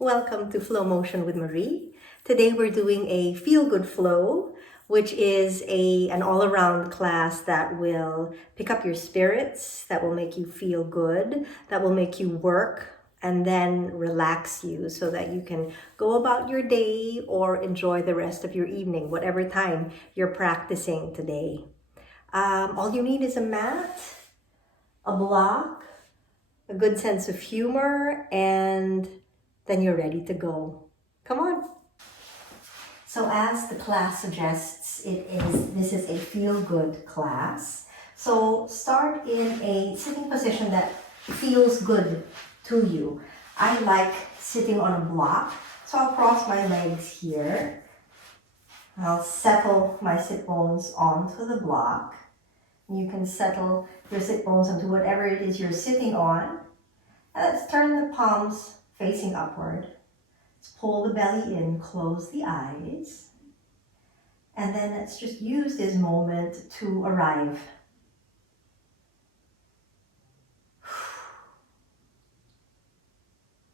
Welcome to Flow Motion with Marie. Today we're doing a feel good flow, which is an all-around class that will pick up your spirits, that will make you feel good, that will make you work and then relax you so that you can go about your day or enjoy the rest of your evening, whatever time you're practicing today. All you need is a mat, a block, a good sense of humor, and then you're ready to go. Come on. So as the class suggests, this is a feel-good class. So start in a sitting position that feels good to you. I like sitting on a block, so I'll cross my legs here. I'll settle my sit bones onto the block. You can settle your sit bones onto whatever it is you're sitting on. And let's turn the palms facing upward. Let's pull the belly in, close the eyes. And then let's just use this moment to arrive.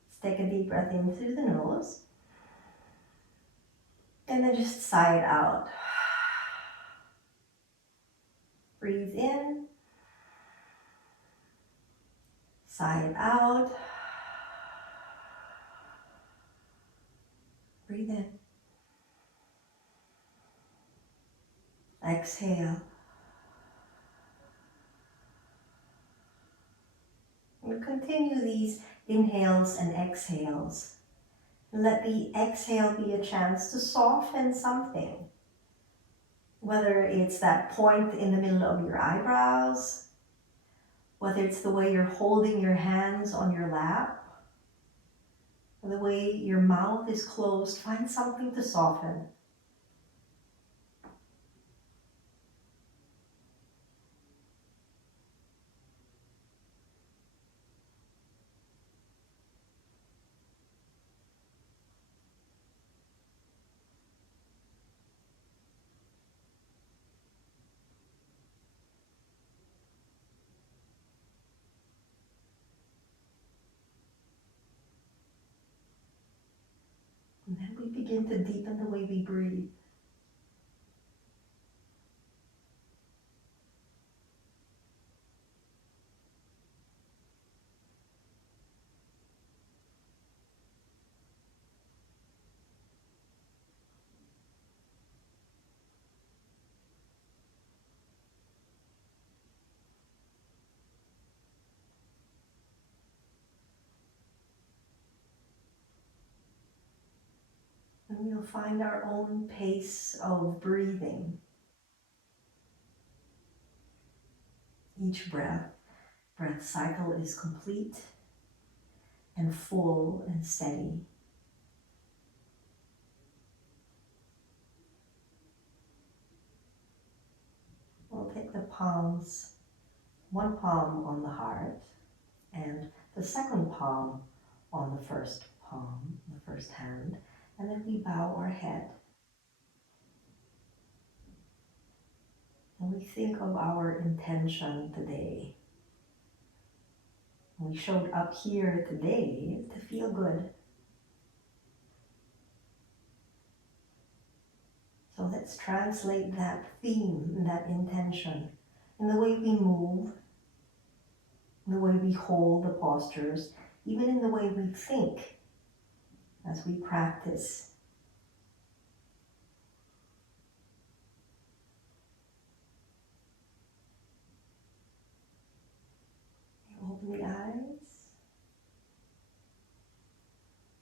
Let's take a deep breath in through the nose. And then just sigh it out. Breathe in. Sigh it out. Breathe in. Exhale. And continue these inhales and exhales. Let the exhale be a chance to soften something. Whether it's that point in the middle of your eyebrows, whether it's the way you're holding your hands on your lap, or the way your mouth is closed, find something to soften. And then we begin to deepen the way we breathe. And we'll find our own pace of breathing. Each breath cycle is complete and full and steady. We'll take the palms, one palm on the heart and the second palm on the first palm, the first hand, and then we bow our head. And we think of our intention today. We showed up here today to feel good. So let's translate that theme, that intention, in the way we move, in the way we hold the postures, even in the way we think as we practice. Open the eyes.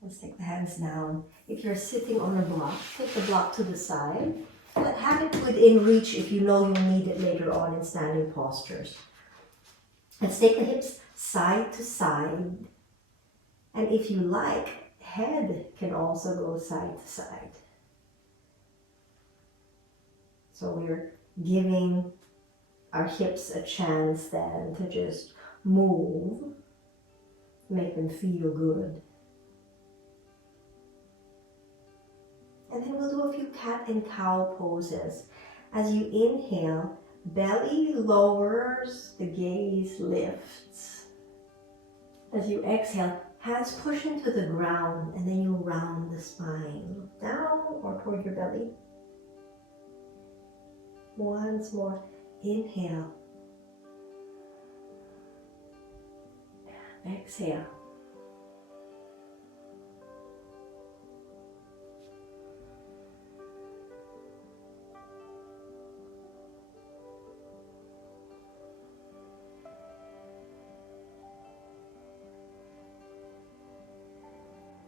Let's take the hands down. If you're sitting on a block, take the block to the side. But have it within reach if you know you'll need it later on in standing postures. Let's take the hips side to side. And if you like, head can also go side to side. So we're giving our hips a chance then to just move, make them feel good. And then we'll do a few cat and cow poses. As you inhale, belly lowers, the gaze lifts. As you exhale, Hands push into the ground and then you round the spine. Look down or toward your belly. Once more, inhale. Exhale.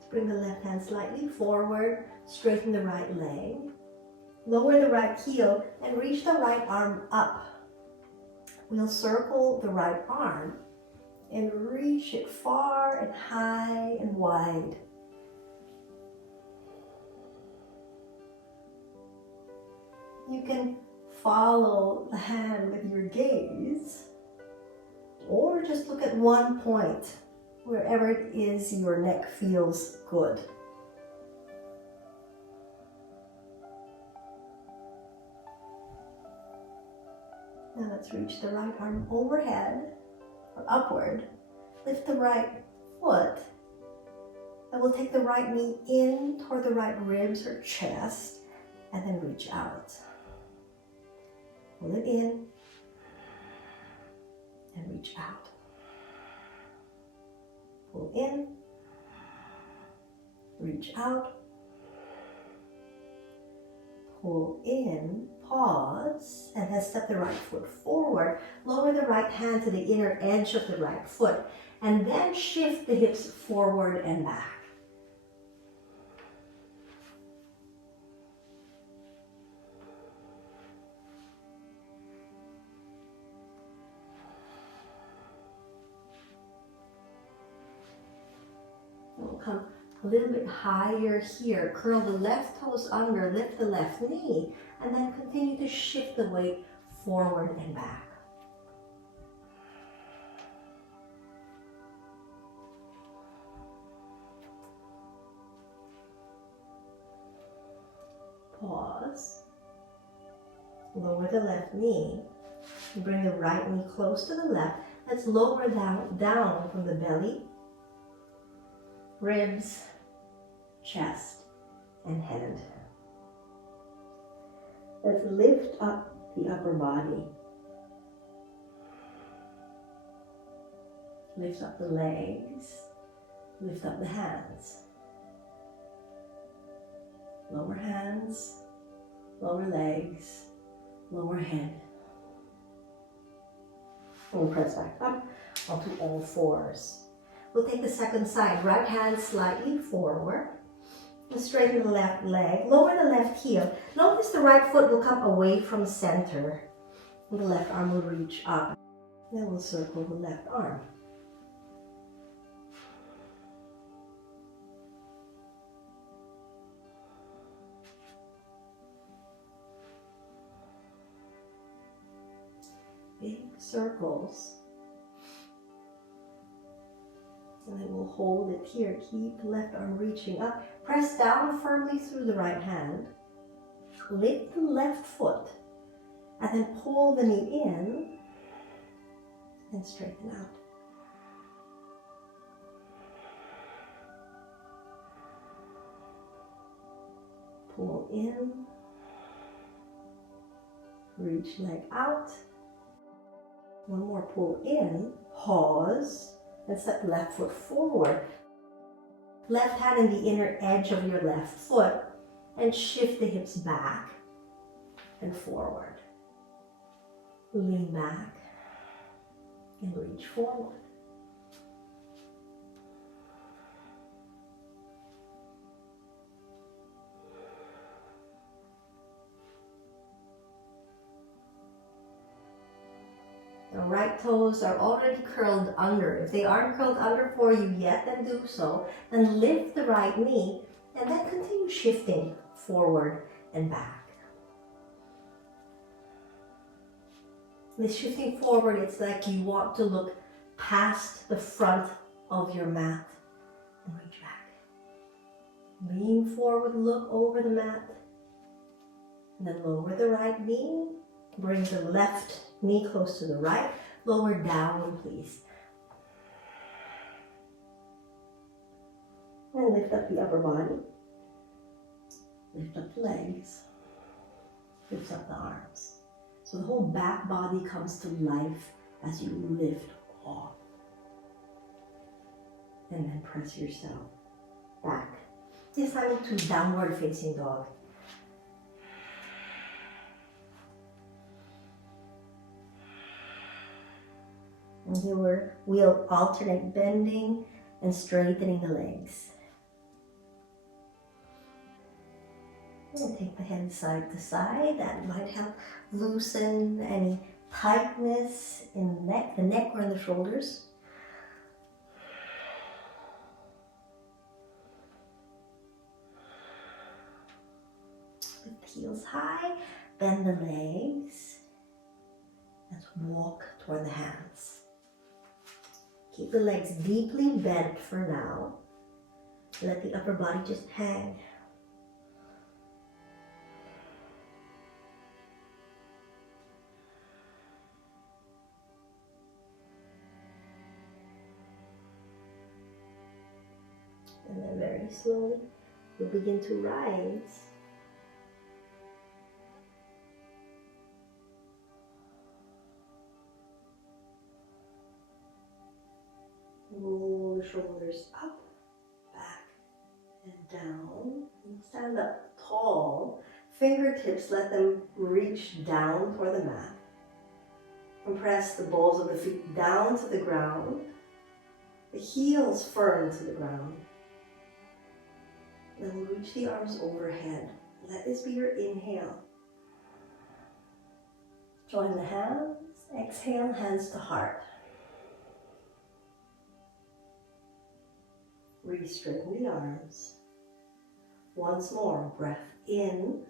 Bring the left hand slightly forward, straighten the right leg, lower the right heel, and reach the right arm up. We'll circle the right arm and reach it far and high and wide. You can follow the hand with your gaze, or just look at one point. Wherever it is your neck feels good. Now let's reach the right arm overhead or upward. Lift the right foot. And we'll take the right knee in toward the right ribs or chest and then reach out. Pull it in and reach out. Pull in, reach out, pull in, pause, and then step the right foot forward. Lower the right hand to the inner edge of the right foot, and then shift the hips forward and back. We'll come a little bit higher here. Curl the left toes under, lift the left knee, and then continue to shift the weight forward and back. Pause. Lower the left knee. Bring the right knee close to the left. Let's lower down from the belly, ribs, chest, and head. Let's lift up the upper body. Lift up the legs, lift up the hands. Lower hands, lower legs, lower head. And press back up onto all fours. We'll take the second side. Right hand slightly forward. And straighten the left leg. Lower the left heel. Notice the right foot will come away from center. And the left arm will reach up. Then we'll circle the left arm. Big circles. And then we'll hold it here. Keep the left arm reaching up. Press down firmly through the right hand. Lift the left foot. And then pull the knee in. And straighten out. Pull in. Reach leg out. One more pull in. Pause. And step the left foot forward. Left hand in the inner edge of your left foot. And shift the hips back and forward. Lean back and reach forward. The right toes are already curled under. If they aren't curled under for you yet, then do so. Then lift the right knee and then continue shifting forward and back. This shifting forward, it's like you want to look past the front of your mat and reach back. Lean forward, look over the mat. And then lower the right knee. Bring the left knee close to the right. Lower down, please. And lift up the upper body. Lift up the legs. Lift up the arms. So the whole back body comes to life as you lift off. And then press yourself back. This time into downward facing dog. And here we'll alternate bending and straightening the legs. And take the head side to side. That might help loosen any tightness in the neck or in the shoulders. Lift the heels high, bend the legs. Let's walk toward the hands. Keep the legs deeply bent for now. Let the upper body just hang. And then very slowly, you'll begin to rise. Roll the shoulders up, back, and down. And stand up tall. Fingertips, let them reach down toward the mat. Compress the balls of the feet down to the ground. The heels firm to the ground. Then we'll reach the arms overhead. Let this be your inhale. Join the hands. Exhale, hands to heart. Re-straighten the arms. Once more, breath in.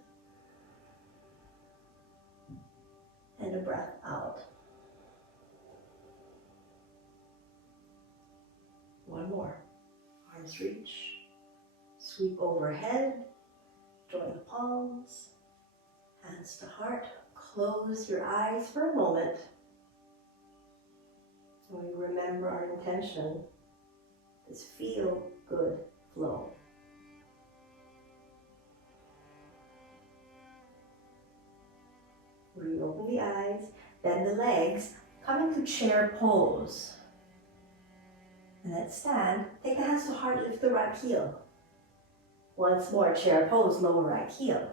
And a breath out. One more. Arms reach. Sweep overhead. Join the palms. Hands to heart. Close your eyes for a moment. And we remember our intention. This feel good flow. Reopen the eyes, bend the legs, come into chair pose. And then stand, take the hands to heart, lift the right heel. Once more, chair pose, lower right heel.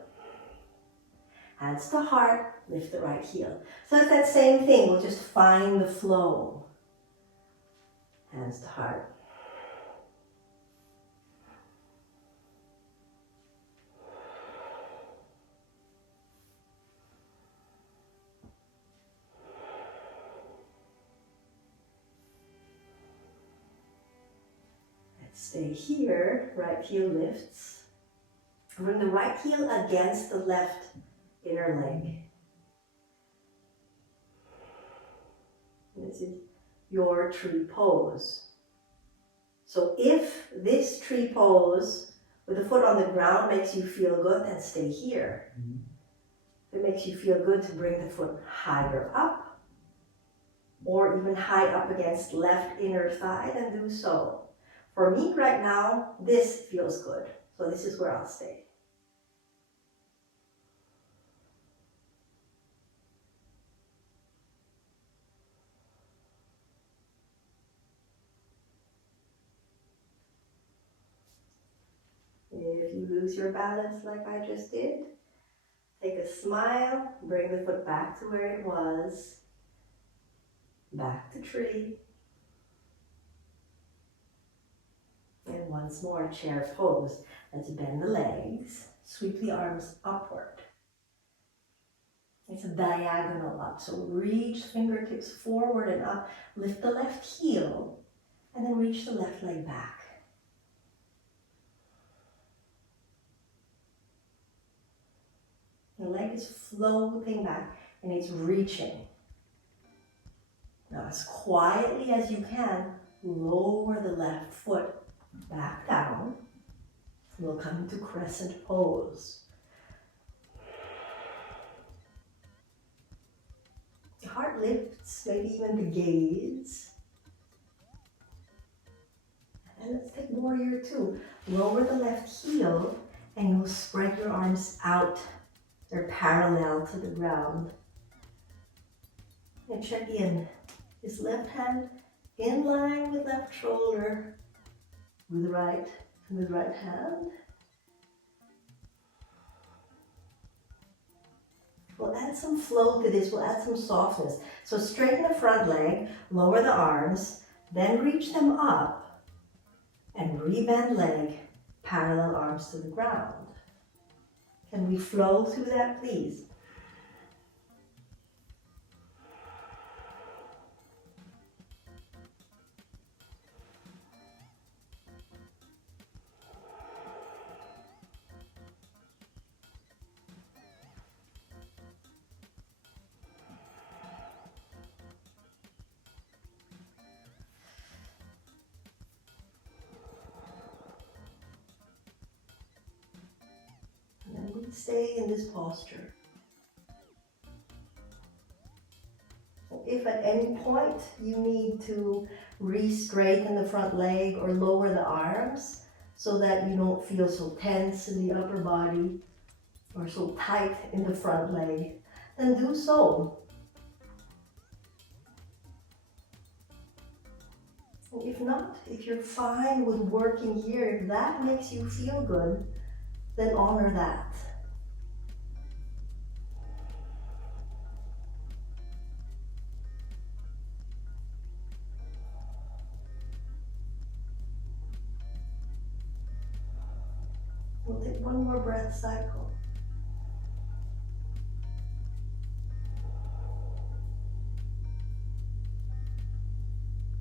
Hands to heart, lift the right heel. So it's that same thing, we'll just find the flow. Hands to heart. Stay here, right heel lifts. Bring the right heel against the left inner leg. This is your tree pose. So if this tree pose with the foot on the ground makes you feel good, then stay here. If it makes you feel good to bring the foot higher up, or even high up against left inner thigh, then do so. For me right now, this feels good. So this is where I'll stay. If you lose your balance like I just did, take a smile, bring the foot back to where it was, back to tree. And once more, chair pose. Let's bend the legs, sweep the arms upward. It's a diagonal up, so reach fingertips forward and up. Lift the left heel, and then reach the left leg back. The leg is floating back, and it's reaching. Now, as quietly as you can, lower the left foot back down. We'll come into crescent pose. The heart lifts, maybe even the gaze. And let's take warrior two. Lower the left heel and you'll spread your arms out. They're parallel to the ground. And check in. Is left hand in line with left shoulder with right hand? We'll add some flow to this, we'll add some softness. So straighten the front leg, lower the arms, then reach them up and rebend leg, parallel arms to the ground. Can we flow through that, please? Stay in this posture. If at any point you need to re-straighten the front leg or lower the arms so that you don't feel so tense in the upper body or so tight in the front leg, then do so. And if not, if you're fine with working here, if that makes you feel good, then honor that. We'll take one more breath cycle.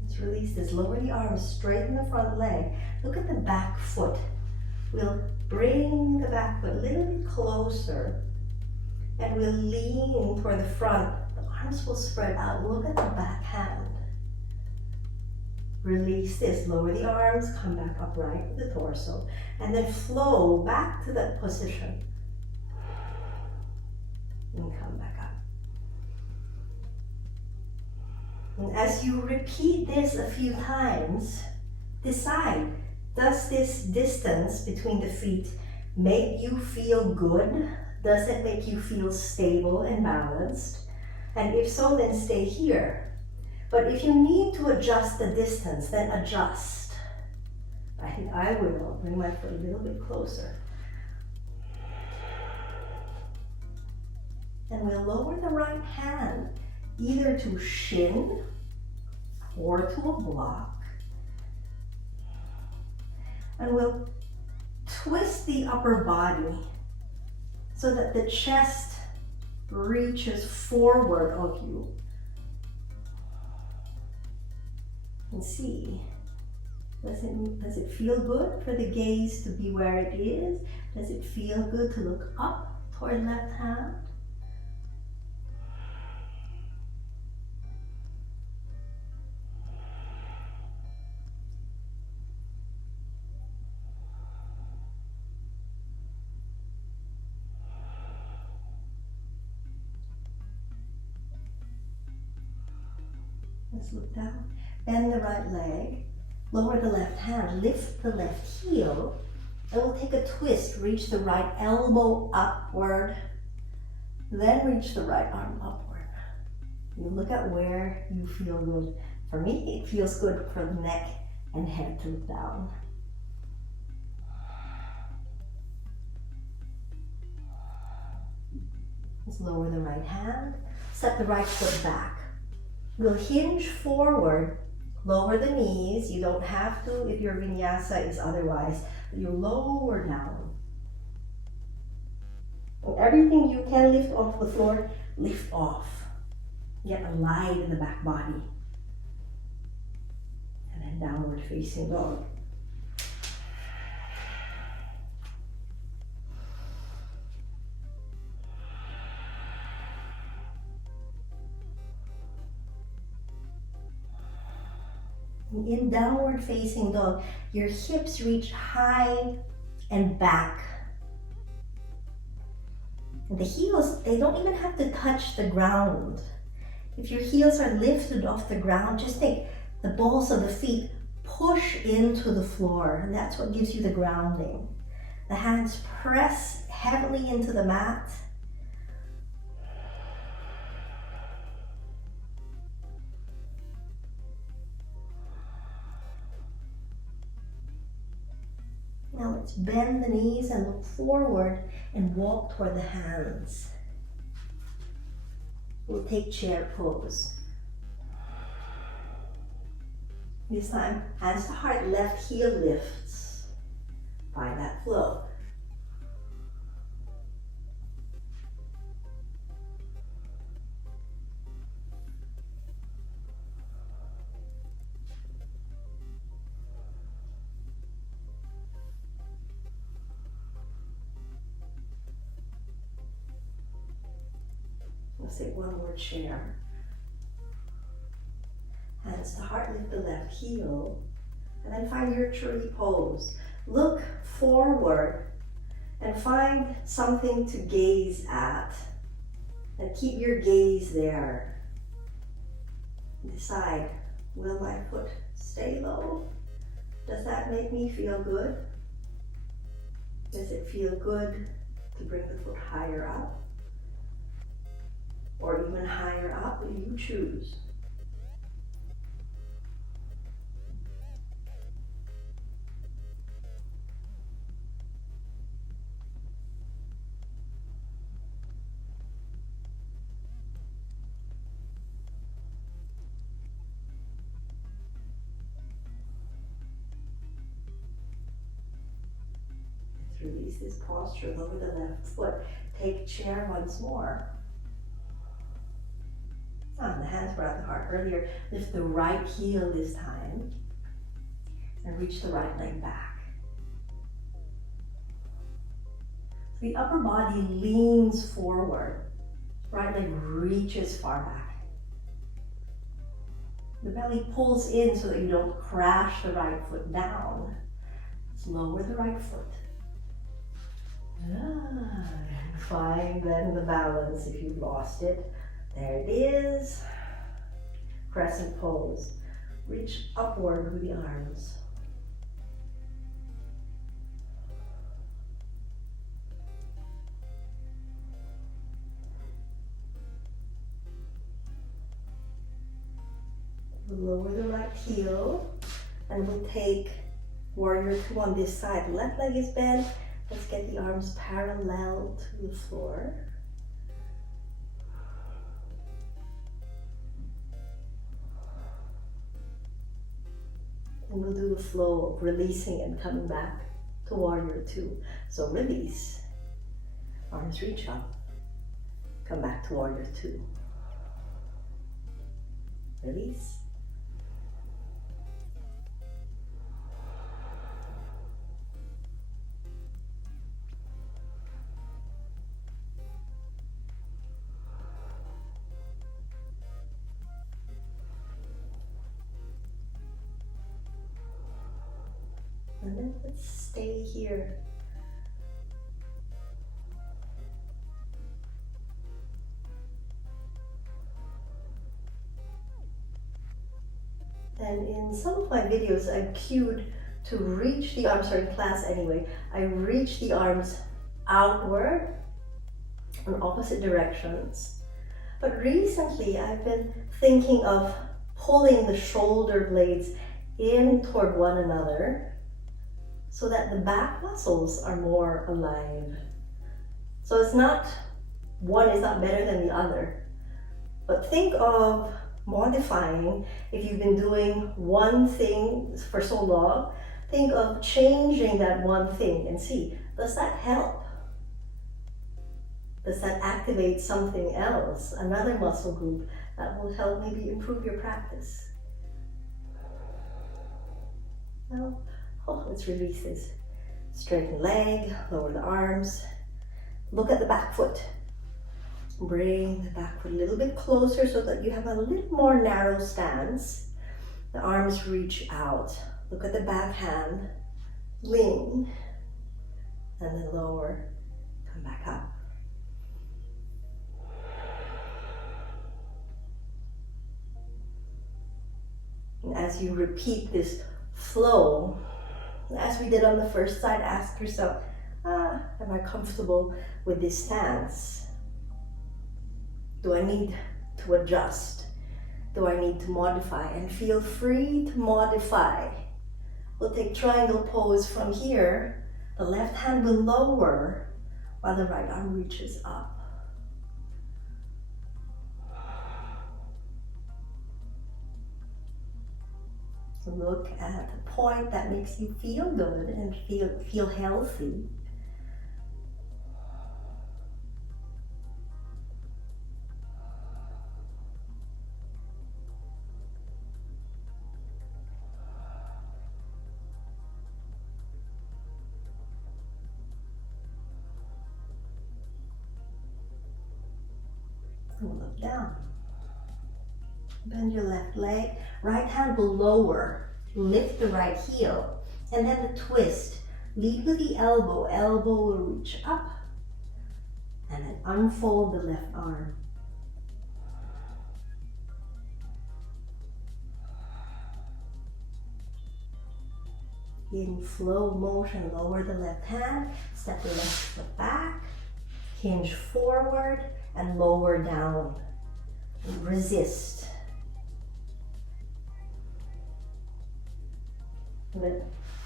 Let's release this. Lower the arms, straighten the front leg. Look at the back foot. We'll bring the back foot a little bit closer and we'll lean toward the front. The arms will spread out. Look at the back hand. Release this, lower the arms, come back upright with the torso, and then flow back to that position. And come back up. And as you repeat this a few times, decide, does this distance between the feet make you feel good? Does it make you feel stable and balanced? And if so, then stay here. But if you need to adjust the distance, then adjust. I think I will. I'll bring my foot a little bit closer. And we'll lower the right hand either to shin or to a block. And we'll twist the upper body so that the chest reaches forward of you. And see, does it feel good for the gaze to be where it is? Does it feel good to look up toward left hand? Let's look down. Bend the right leg, lower the left hand, lift the left heel, and we'll take a twist. Reach the right elbow upward, then reach the right arm upward. You look at where you feel good. For me, it feels good for the neck and head to look down. Let's lower the right hand, step the right foot back. We'll hinge forward. Lower the knees. You don't have to if your vinyasa is otherwise. You lower down. And everything you can lift off the floor, lift off. Get alive in the back body. And then downward facing dog. In downward facing dog, your hips reach high and back. And the heels, they don't even have to touch the ground. If your heels are lifted off the ground, just take the balls of the feet, pull push into the floor, and that's what gives you the grounding. The hands press heavily into the mat. Now let's bend the knees and look forward and walk toward the hands. We'll take chair pose. This time, hands to heart, left heel lifts. Find that flow. Let's take one more chair. Hands to heart, lift the left heel, and then find your tree pose. Look forward and find something to gaze at, and keep your gaze there. Decide, will my foot stay low? Does that make me feel good? Does it feel good to bring the foot higher up? Or even higher up, you choose. Let's release this posture, lower the left foot. Take chair once more. The hands were at the heart earlier. Lift the right heel this time and reach the right leg back. So the upper body leans forward. Right leg reaches far back. The belly pulls in so that you don't crash the right foot down. Let's lower the right foot. Find then the balance if you've lost it. There it is. Crescent pose. Reach upward with the arms. We'll lower the right heel and we'll take warrior two on this side. Left leg is bent. Let's get the arms parallel to the floor. And we'll do the flow of releasing and coming back to warrior two. So release, arms reach up, come back to warrior two. Release. And then let's stay here. And in some of my videos, I cued to reach the arms, or in class anyway, I reach the arms outward in opposite directions. But recently, I've been thinking of pulling the shoulder blades in toward one another, so that the back muscles are more alive. So it's not, one is not better than the other. But think of modifying, if you've been doing one thing for so long, think of changing that one thing and see, does that help? Does that activate something else, another muscle group that will help maybe improve your practice? Well, let's release this. Straighten leg, lower the arms. Look at the back foot. Bring the back foot a little bit closer so that you have a little more narrow stance. The arms reach out. Look at the back hand. Lean. And then lower. Come back up. And as you repeat this flow. As we did on the first side, ask yourself, am I comfortable with this stance? Do I need to adjust? Do I need to modify? And feel free to modify. We'll take triangle pose from here. The left hand will lower while the right arm reaches up. Look at a point that makes you feel good and feel healthy. Look down. Bend your left leg. Right hand will lower. Lift the right heel. And then the twist. Lead with the elbow. Elbow will reach up. And then unfold the left arm. In flow motion, lower the left hand. Step the left foot back. Hinge forward and lower down. Resist.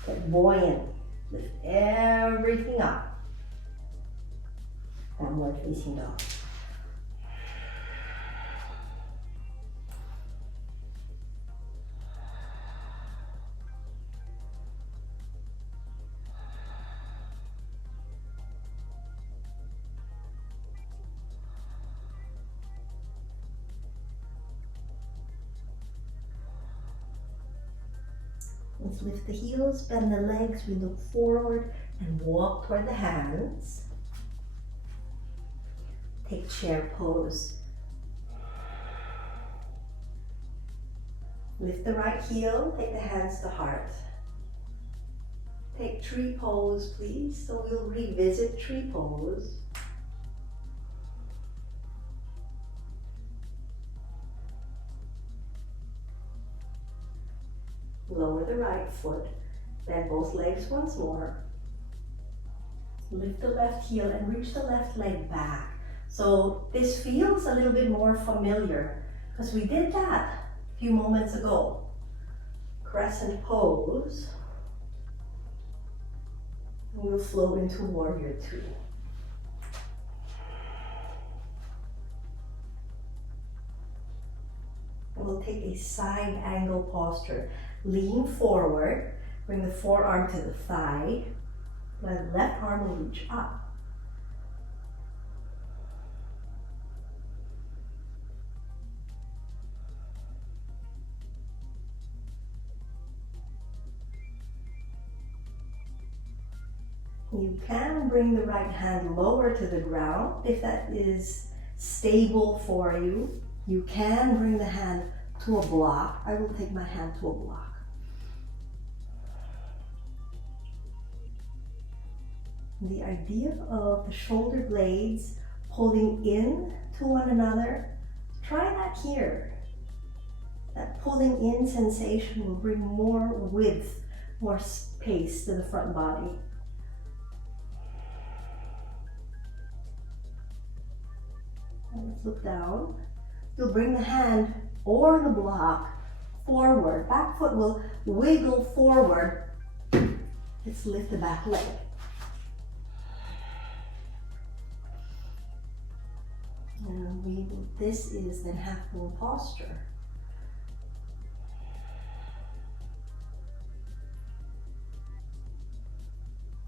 Get buoyant. Lift everything up. Downward facing dog. Let's lift the heels, bend the legs, we look forward and walk toward the hands. Take chair pose. Lift the right heel, take the hands to heart. Take tree pose, please. So we'll revisit tree pose. Lower the right foot, bend both legs once more. Lift the left heel and reach the left leg back. So this feels a little bit more familiar because we did that a few moments ago. Crescent pose. And we'll flow into warrior two. And we'll take a side angle posture. Lean forward, bring the forearm to the thigh, the left arm will reach up. You can bring the right hand lower to the ground if that is stable for you. You can bring the hand to a block. I will take my hand to a block. The idea of the shoulder blades pulling in to one another, try that here. That pulling in sensation will bring more width, more space to the front body. And let's look down. You'll bring the hand or the block forward. Back foot will wiggle forward. Let's lift the back leg. And this is then half moon posture.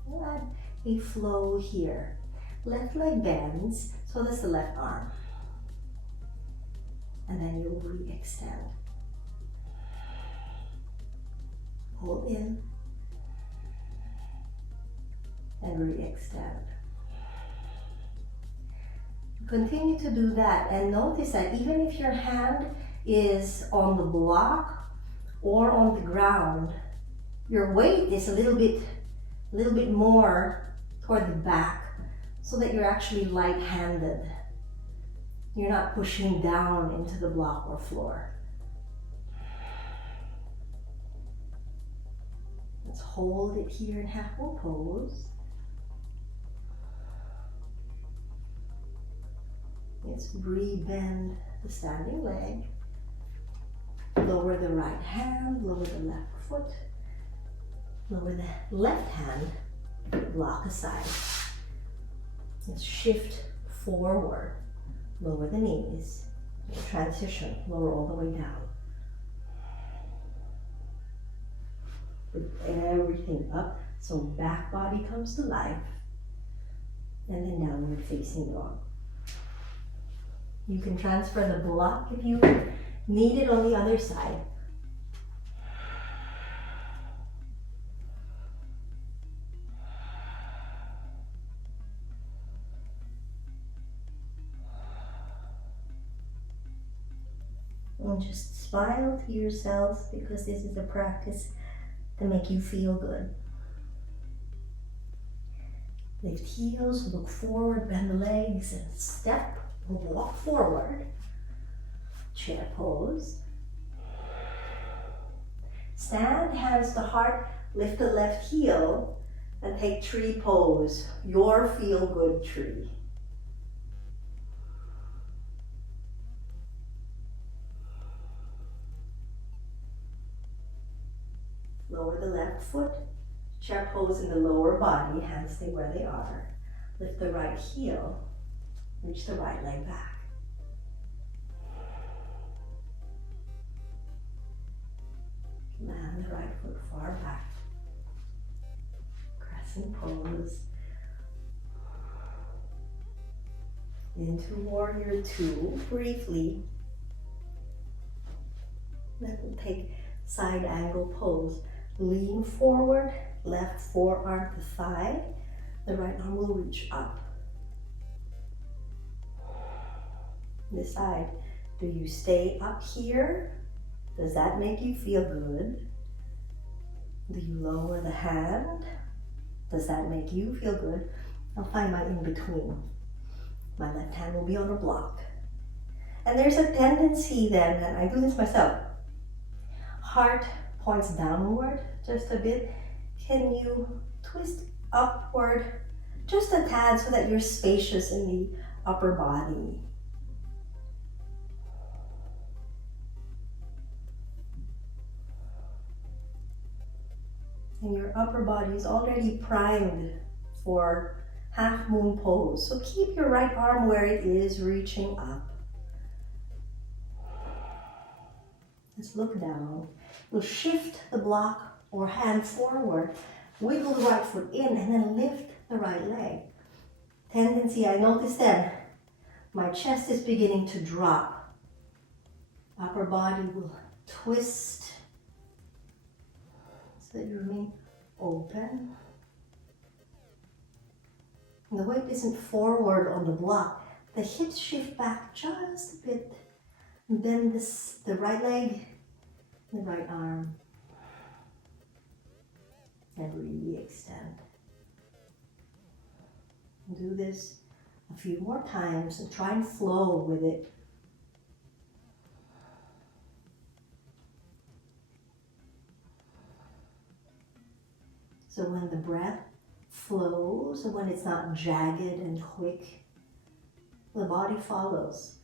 We'll add a flow here. Left leg bends, so that's the left arm. And then you'll re-extend. Pull in and re-extend. Continue to do that and notice that even if your hand is on the block or on the ground, your weight is a little bit more toward the back so that you're actually light-handed. You're not pushing down into the block or floor. Let's hold it here in half wall pose. Let's re-bend the standing leg. Lower the right hand, lower the left foot. Lower the left hand, block aside. Let's shift forward. Lower the knees. Transition, lower all the way down. Bring everything up so back body comes to life. And then downward facing dog. You can transfer the block if you need it on the other side. And just smile to yourself because this is a practice to make you feel good. Lift heels, look forward, bend the legs, and step or walk forward. Chair pose. Stand, hands to heart, lift the left heel, and take tree pose, your feel-good tree. Lower the left foot, chair pose in the lower body, hands stay where they are. Lift the right heel, reach the right leg back. Land the right foot far back. Crescent pose. Into warrior two, briefly. Then we'll take side angle pose. Lean forward, left forearm to thigh. The right arm will reach up. Decide, do you stay up here? Does that make you feel good? Do you lower the hand? Does that make you feel good? I'll find my in-between. My left hand will be on a block. And there's a tendency then, and I do this myself, heart points downward just a bit. Can you twist upward just a tad so that you're spacious in the upper body? And your upper body is already primed for half moon pose. So keep your right arm where it is, reaching up. Let's look down. We'll shift the block or hand forward, wiggle the right foot in, and then lift the right leg. Tendency, I notice then, my chest is beginning to drop. Upper body will twist so that you remain open. And the weight isn't forward on the block. The hips shift back just a bit. And bend the right leg, the right arm. And really extend. Do this a few more times and try and flow with it. So when the breath flows, and when it's not jagged and quick, the body follows.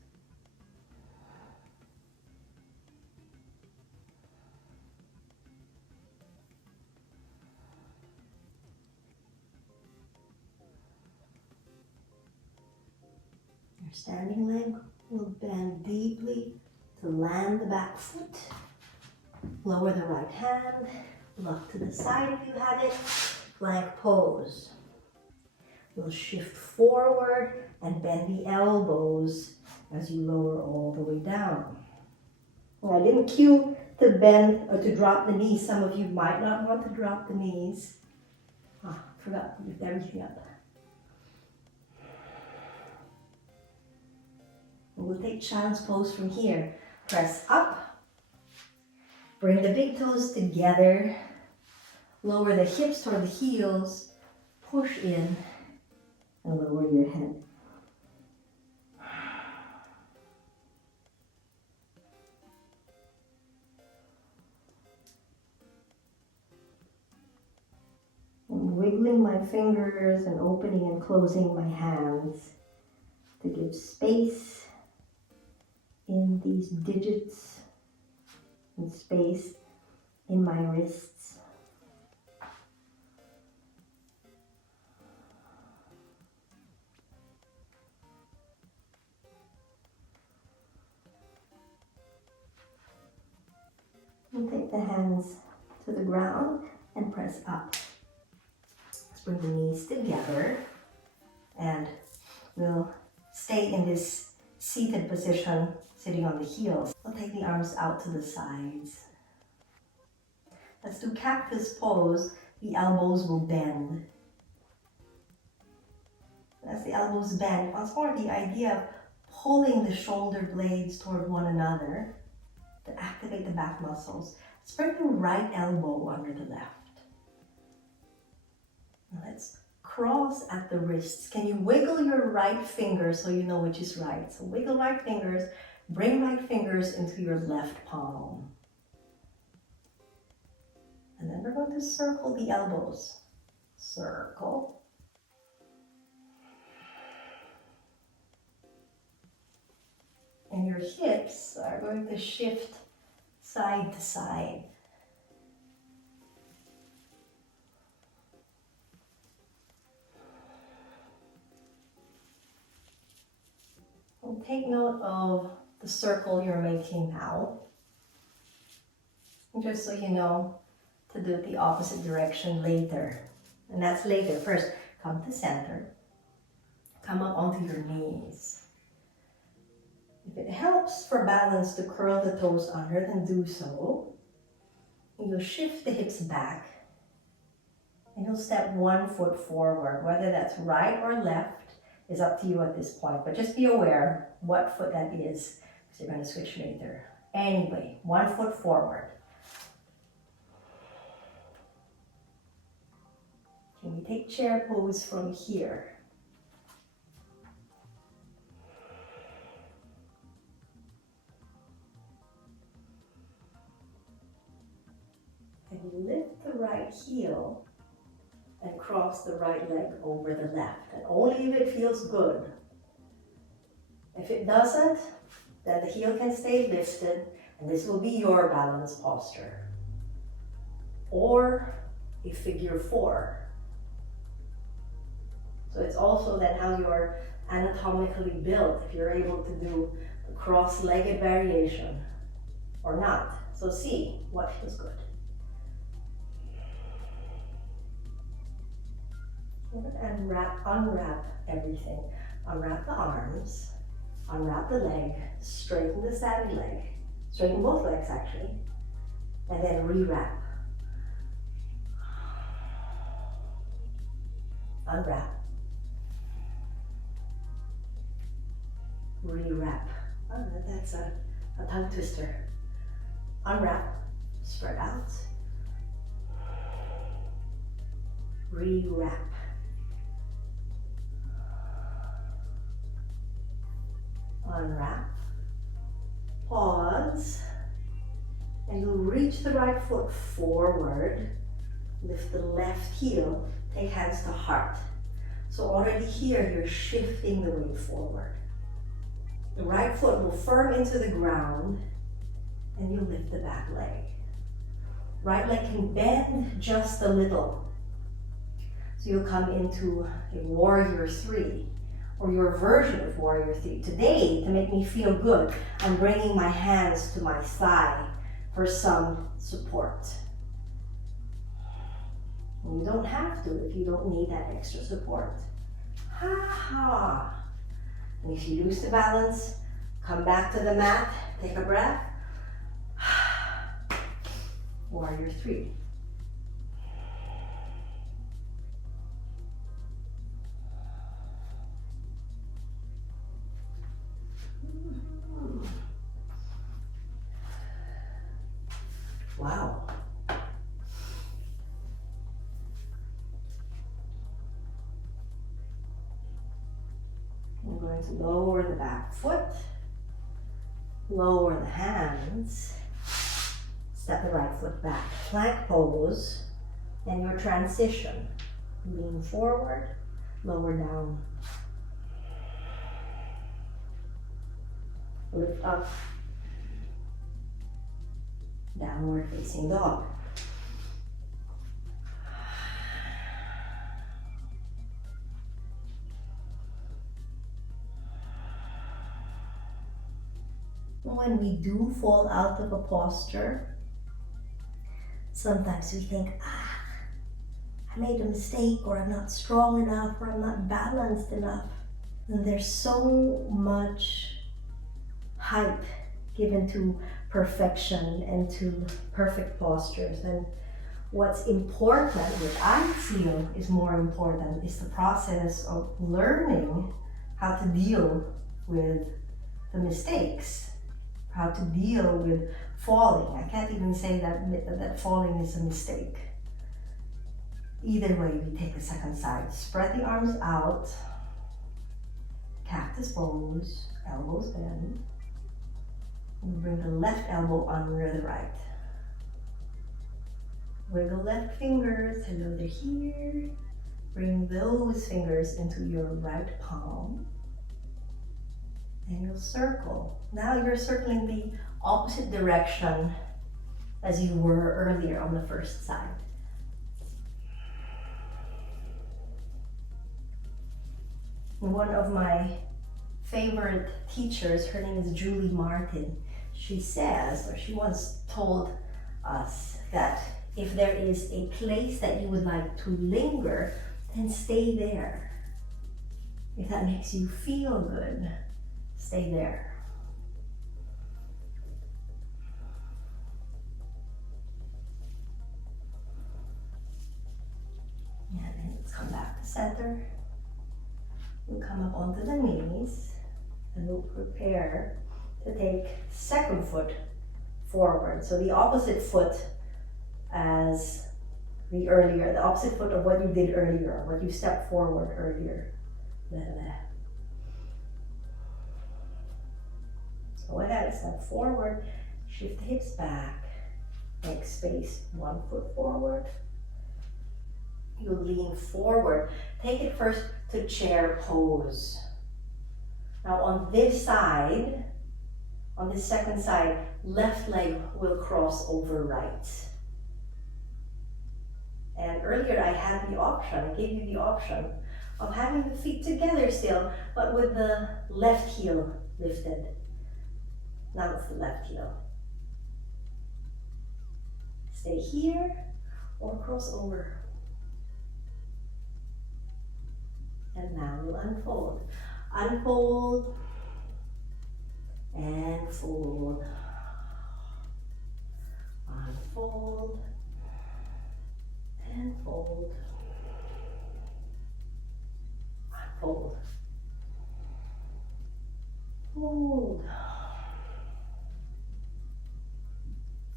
Your standing leg will bend deeply to land the back foot. Lower the right hand. Look to the side if you have it. Plank pose. We'll shift forward and bend the elbows as you lower all the way down. Well, I didn't cue to bend or to drop the knees. Some of you might not want to drop the knees. Forgot to lift everything up. And we'll take child's pose from here. Press up. Bring the big toes together. Lower the hips toward the heels. Push in and lower your head. moving my fingers and opening and closing my hands to give space in these digits and space in my wrists. And take the hands to the ground and press up. Let's bring the knees together and we'll stay in this seated position, sitting on the heels. We'll take the arms out to the sides. Let's do cactus pose. The elbows will bend. As the elbows bend, once more the idea of pulling the shoulder blades toward one another to activate the back muscles. Let's bring the right elbow under the left. Now let's cross at the wrists. Can you wiggle your right finger so you know which is right? So wiggle right fingers, bring right fingers into your left palm. And then we're going to circle the elbows. Circle. And your hips are going to shift side to side. And take note of the circle you're making now. And just so you know, to do it the opposite direction later. And that's later. First, come to center. Come up onto your knees. If it helps for balance to curl the toes under, then do so. And you'll shift the hips back. And you'll step 1 foot forward. Whether that's right or left is up to you at this point. But just be aware what foot that is, because you're going to switch later. Anyway, 1 foot forward. Can we take chair pose from here? And lift the right heel and cross the right leg over the left. And only if it feels good. If it doesn't, then the heel can stay lifted and this will be your balance posture. Or a figure 4. So it's also then how you're anatomically built, if you're able to do the cross-legged variation or not. So see what feels good. And unwrap everything. Unwrap the arms, unwrap the leg, straighten the savvy leg, straighten both legs actually, and then rewrap. Unwrap. Rewrap. Oh, that's a tongue twister. Unwrap, spread out. Rewrap. Unwrap, pause, and you'll reach the right foot forward, lift the left heel, take hands to heart. So already here you're shifting the weight forward. The right foot will firm into the ground and you lift the back leg. Right leg can bend just a little. So you'll come into a warrior 3. Or your version of warrior 3. Today, to make me feel good, I'm bringing my hands to my thigh for some support. And you don't have to if you don't need that extra support. Ha ha. And if you lose the balance, come back to the mat, take a breath. Warrior 3. Wow. I'm going to lower the back foot, lower the hands, step the right foot back, plank pose, and your transition. Lean forward, lower down. Lift up. Downward facing dog. When we do fall out of a posture, sometimes we think, I made a mistake, or I'm not strong enough, or I'm not balanced enough. And there's so much hype given to perfection and to perfect postures. And what's important, what I feel is more important, is the process of learning how to deal with the mistakes, how to deal with falling. I can't even say that falling is a mistake. Either way, we take the second side. Spread the arms out, cactus pose, elbows bend. And bring the left elbow under the right. Wiggle left fingers, hello, they're here. Bring those fingers into your right palm. And you'll circle. Now you're circling the opposite direction as you were earlier on the first side. One of my favorite teachers, her name is Julie Martin. She says, or she once told us, that if there is a place that you would like to linger, then stay there. If that makes you feel good, stay there. And then let's come back to center. We'll come up onto the knees and we'll prepare to take second foot forward. So the opposite foot as the opposite foot of what you did earlier, what you stepped forward earlier. Go ahead, step forward, shift the hips back, make space, 1 foot forward. You lean forward. Take it first to chair pose. Now on this side, on this second side, left leg will cross over right. And earlier I had the option, I gave you the option of having the feet together still, but with the left heel lifted. Now it's the left heel. Stay here or cross over. And now we'll unfold. Unfold and fold. Unfold and fold. Unfold. Hold.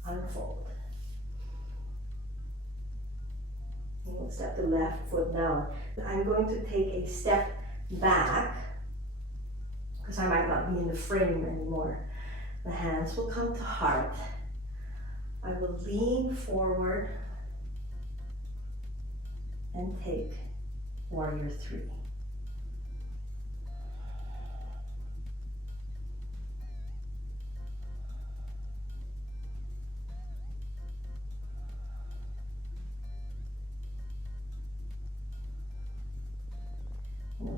Unfold. We'll step the left foot down. I'm going to take a step back because I might not be in the frame anymore. The hands will come to heart. I will lean forward and take warrior 3.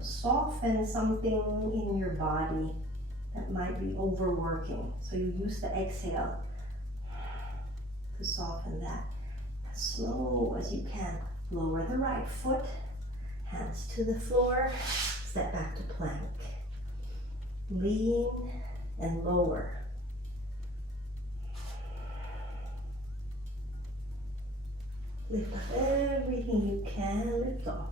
Soften something in your body that might be overworking. So you use the exhale to soften that. As slow as you can. Lower the right foot, hands to the floor, step back to plank. Lean and lower. Lift up everything you can lift off.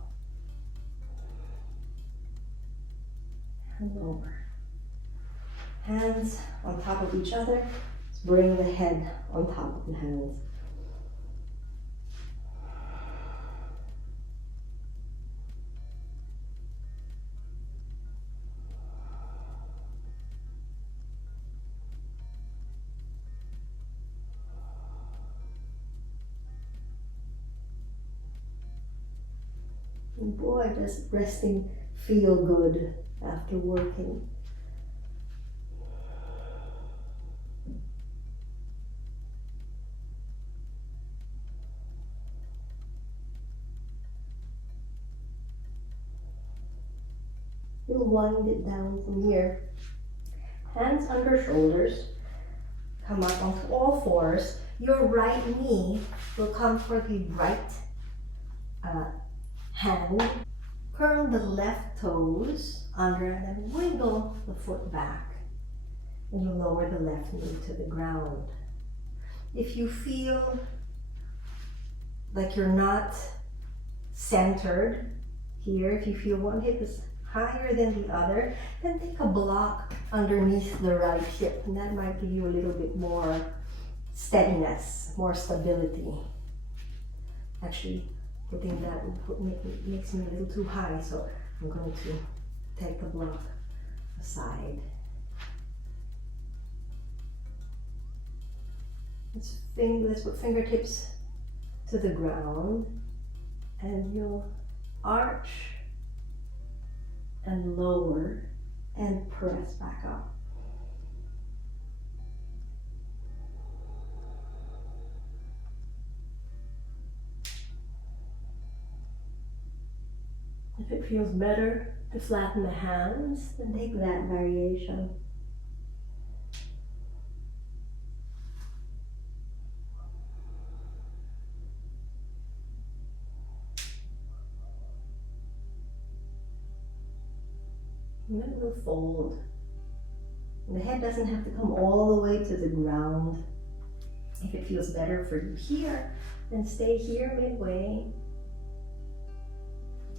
And lower. Hands on top of each other. Let's bring the head on top of the hands. And boy, does resting feel good after working. We'll wind it down from here. Hands under shoulders. Come up onto all fours. Your right knee will come for the right hand. Curl the left toes under and then wiggle the foot back. And you lower the left knee to the ground. If you feel like you're not centered here, if you feel one hip is higher than the other, then take a block underneath the right hip, and that might give you a little bit more steadiness, more stability. Actually, putting that makes me a little too high, so I'm going to take the block aside. Let's put fingertips to the ground, and you'll arch and lower and press back up. If it feels better to flatten the hands, then take that variation. And then we'll fold. And the head doesn't have to come all the way to the ground. If it feels better for you here, then stay here midway.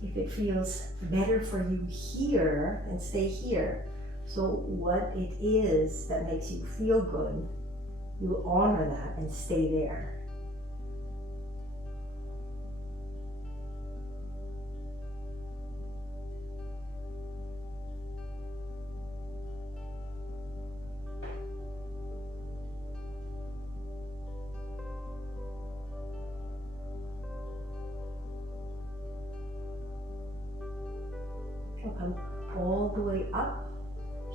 If it feels better for you here, then stay here. So what it is that makes you feel good, you honor that and stay there. Come all the way up,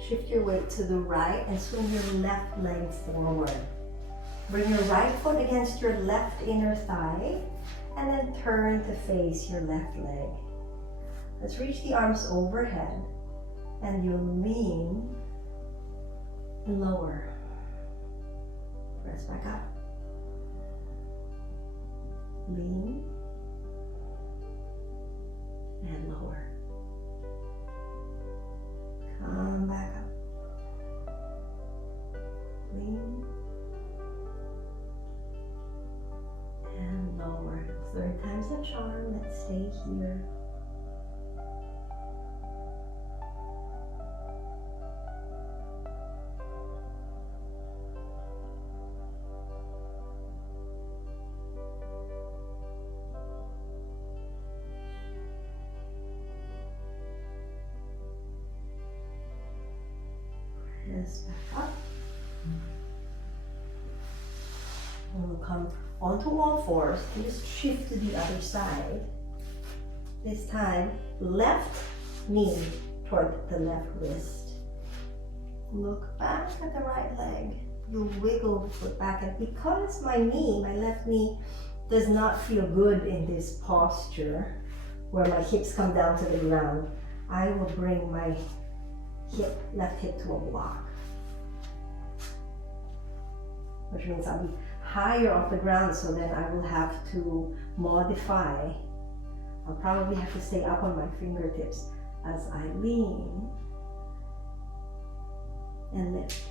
shift your weight to the right and swing your left leg forward. Bring your right foot against your left inner thigh and then turn to face your left leg. Let's reach the arms overhead and you'll lean and lower. Press back up. Lean and lower. Come back up. Lean and lower. Third time's a charm. Let's stay here. Back up. And we'll come onto all fours and just shift to the other side. This time, left knee toward the left wrist. Look back at the right leg. You wiggle the foot back, and because my left knee, does not feel good in this posture where my hips come down to the ground, I will bring my left hip to a block. Which means I'll be higher off the ground, so then I will have to modify. I'll probably have to stay up on my fingertips as I lean and lift.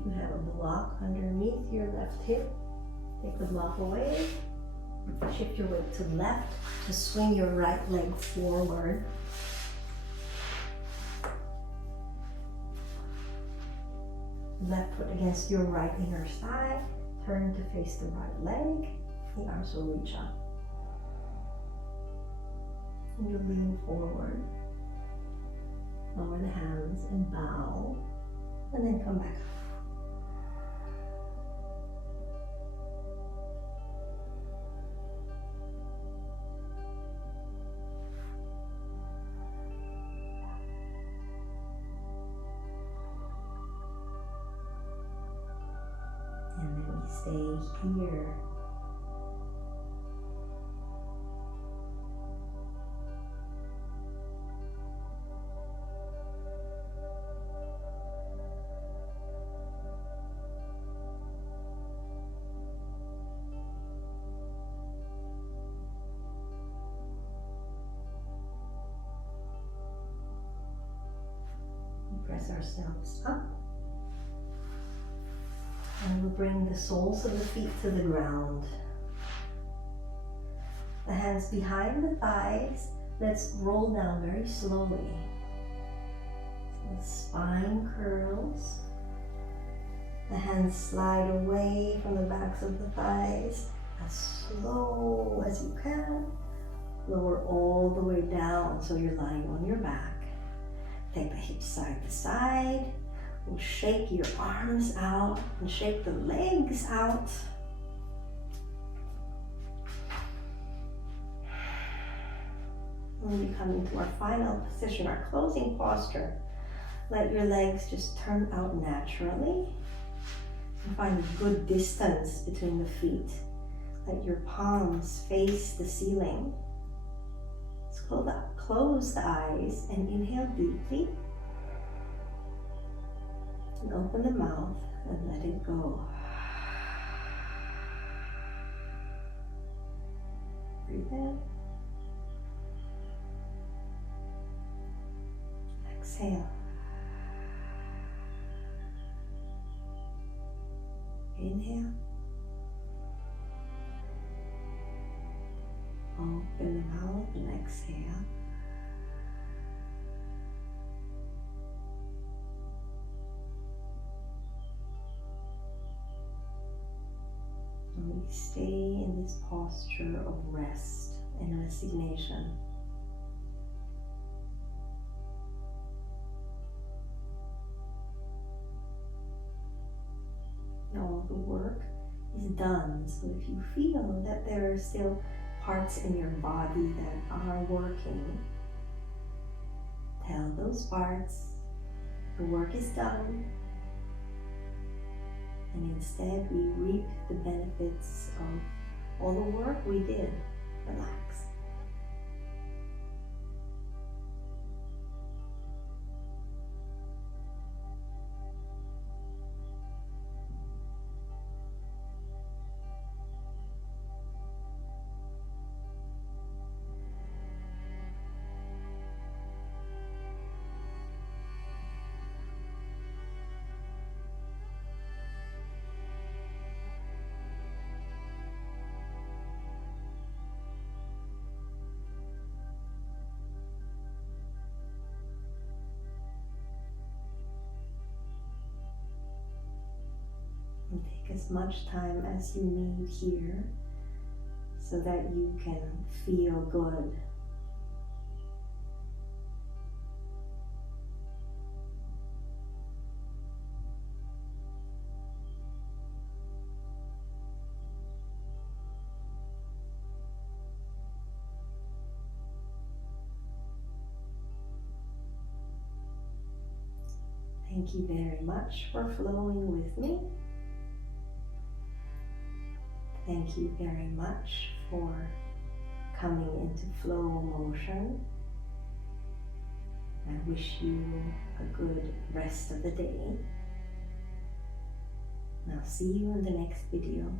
If you have a block underneath your left hip, take the block away. Shift your weight to left to swing your right leg forward. Left foot against your right inner thigh. Turn to face the right leg. The arms will reach up. And you lean forward. Lower the hands and bow. And then come back up. And then we stay here. Press ourselves up. And we'll bring the soles of the feet to the ground. The hands behind the thighs. Let's roll down very slowly. So the spine curls. The hands slide away from the backs of the thighs as slow as you can. Lower all the way down so you're lying on your back. Take the hips side to side. We'll shake your arms out and shake the legs out. When we come into our final position, our closing posture, let your legs just turn out naturally. And find a good distance between the feet. Let your palms face the ceiling. Close the eyes and inhale deeply. And open the mouth and let it go. Breathe in. Exhale. Inhale. Open the mouth and exhale. And we stay in this posture of rest and resignation. All the work is done, so if you feel that there are still parts in your body that are working, tell those parts the work is done, and instead we reap the benefits of all the work we did. Relax. And take as much time as you need here so that you can feel good. Thank you very much for flowing with me. Thank you very much for coming into flow motion. I wish you a good rest of the day. Now see you in the next video.